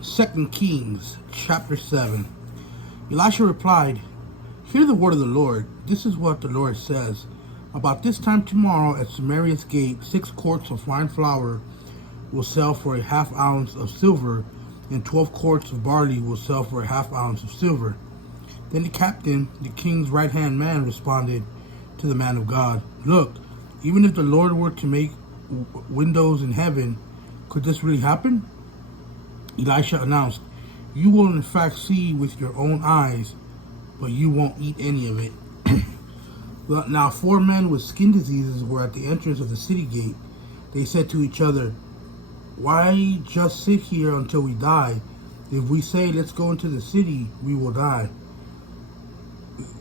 2 Kings chapter 7. Elisha replied, "Hear the word of the Lord. This is what the Lord says. About this time tomorrow at Samaria's gate, 6 quarts of fine flour will sell for a half ounce of silver, and 12 quarts of barley will sell for a half ounce of silver." Then the captain, the king's right-hand man, responded to the man of God, "Look, even if the Lord were to make windows in heaven, could this really happen?" Elisha announced, "You will in fact see with your own eyes, but you won't eat any of it." Now 4 men with skin diseases were at the entrance of the city gate. They said to each other, "Why just sit here until we die? If we say, 'Let's go into the city,' we will die.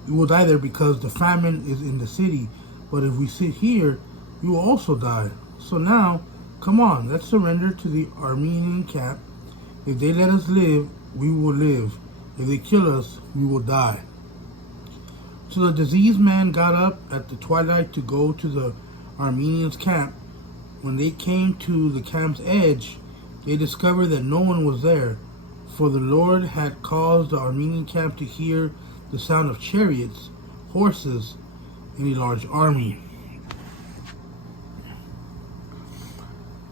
We will die there because the famine is in the city. But if we sit here, we will also die. So now, come on, let's surrender to the Aramean camp. If they let us live, we will live. If they kill us, we will die." So the diseased man got up at the twilight to go to the Arameans' camp. When they came to the camp's edge, they discovered that no one was there, for the Lord had caused the Aramean camp to hear the sound of chariots, horses, and a large army.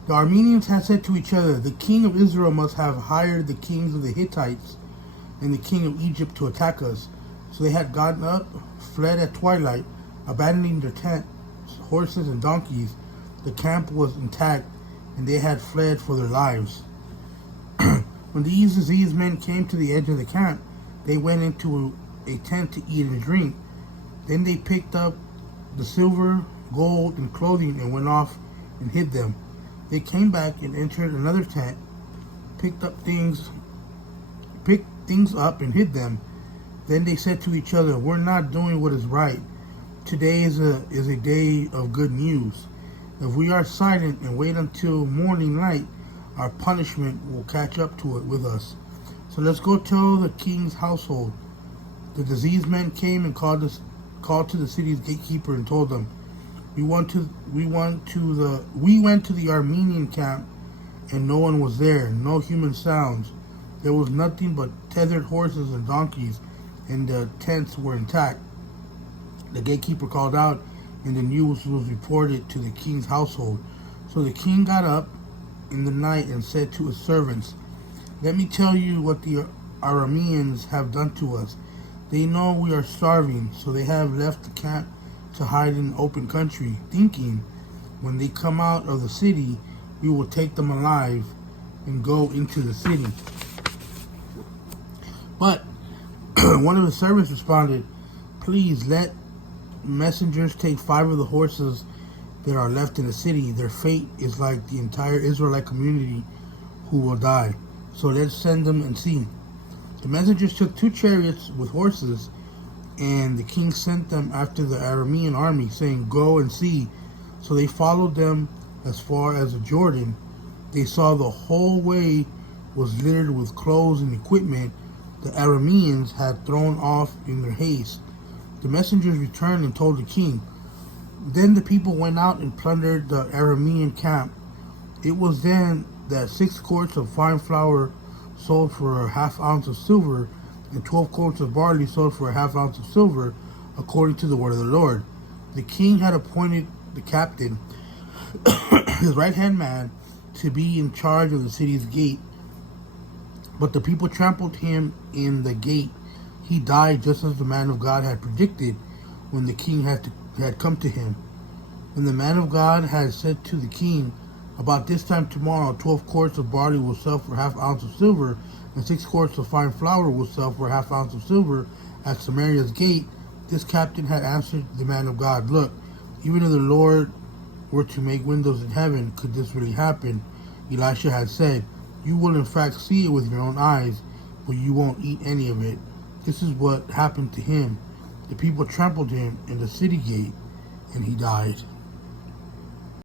The Arameans had said to each other, "The king of Israel must have hired the kings of the Hittites and the king of Egypt to attack us." So they had gotten up, fled at twilight, abandoning their tents, horses, and donkeys. The camp was intact, and they had fled for their lives. When these diseased men came to the edge of the camp, they went into a tent to eat and drink. Then they picked up the silver, gold, and clothing and went off and hid them. They came back and entered another tent, picked things up and hid them. Then they said to each other, "We're not doing what is right. Today is a day of good news. If we are silent and wait until morning light, our punishment will catch up to it with us. So let's go tell the king's household." The diseased men came and called to the city's gatekeeper and told them, We went to the Aramean camp, and no one was there, no human sounds. There was nothing but tethered horses and donkeys, and the tents were intact." The gatekeeper called out, and the news was reported to the king's household. So the king got up in the night and said to his servants, "Let me tell you what the Arameans have done to us. They know we are starving, so they have left the camp to hide in open country, thinking, when they come out of the city, we will take them alive and go into the city." But one of the servants responded, "Please let messengers take 5 of the horses that are left in the city. Their fate is like the entire Israelite community who will die. So let's send them and see." The messengers took 2 chariots with horses, and the king sent them after the Aramean army, saying, "Go and see." So they followed them as far as the Jordan. They saw the whole way was littered with clothes and equipment the Arameans had thrown off in their haste. The messengers returned and told the king. Then the people went out and plundered the Aramean camp. It was then that 6 quarts of fine flour sold for a half ounce of silver, and 12 quarts of barley sold for a half ounce of silver, according to the word of the Lord. The king had appointed the captain, his right-hand man, to be in charge of the city's gate. But the people trampled him in the gate. He died just as the man of God had predicted when the king had come to him. When the man of God had said to the king, "About this time tomorrow, 12 quarts of barley will sell for half ounce of silver, and 6 quarts of fine flour will sell for half ounce of silver at Samaria's gate," this captain had answered the man of God, "Look, even if the Lord were to make windows in heaven, could this really happen?" Elisha had said, "You will in fact see it with your own eyes, but you won't eat any of it." This is what happened to him. The people trampled him in the city gate, and he died.